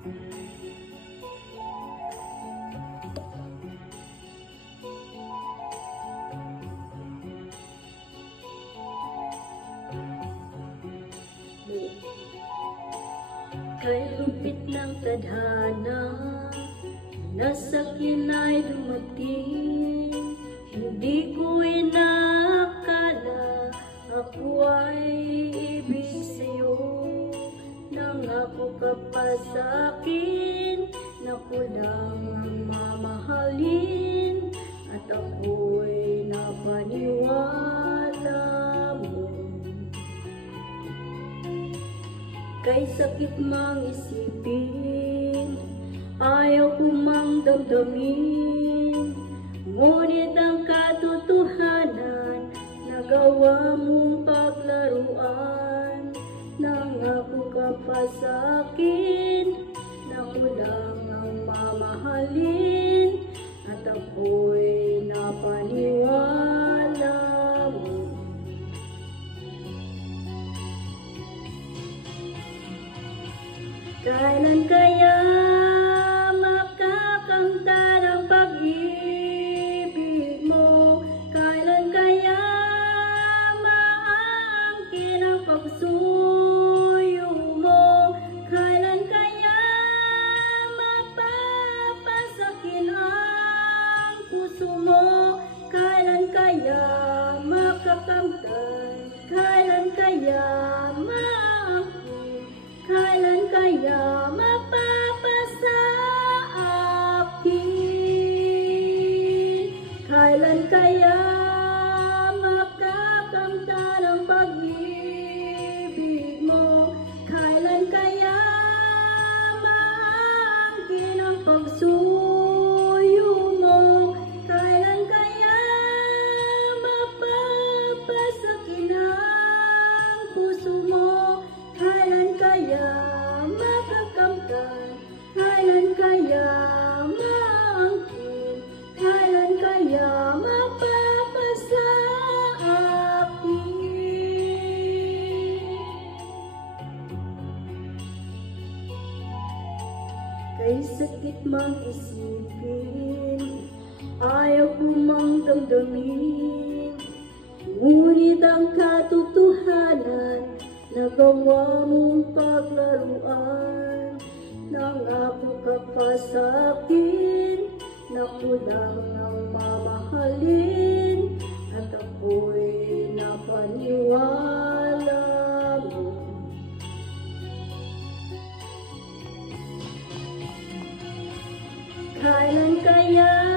Kay lupit ng tadhana, nasa kinay dumating. Hindi ko inakala ako ay ibig sa'yo. Nangako ka pa sa'kin na ko lang ang mamahalin, at ako'y napaniwala mo. Kay sakit mang isipin, ayaw ko mang damdamin, ngunit ang katotohanan, nagawa mong paglaruan. Nangako ka pa sa'kin na ko lang ang mamahalin, at ako'y napaniwala mo. Kailan kaya makakamtan ang pag-ibig mo? Kailan kaya maangkin ang pagsuyo mo? Kailan kaya mapapasakin ang puso mo? Kailan kaya makakamtan? Kailan kaya maangkin? Kailan kaya mapapasa akin? Kailan kaya makakamtan ang pag-ibig mo? Kailan kaya maangkin ang pagsuyo mo? Kailan kaya mapapasakin ang puso mo? Kailan kaya makakamtan? Kailan kaya maangkin? Kailan kaya mapapasa akin? Kay sakit mang isipin, ayaw ko mang damdamin, ngunit ang katotohanan, nagawa mong paglaruan. Nangako ka pa sa'kin na ko lang ang mamahalin, at ako'y napaniwala mo. Kailan kaya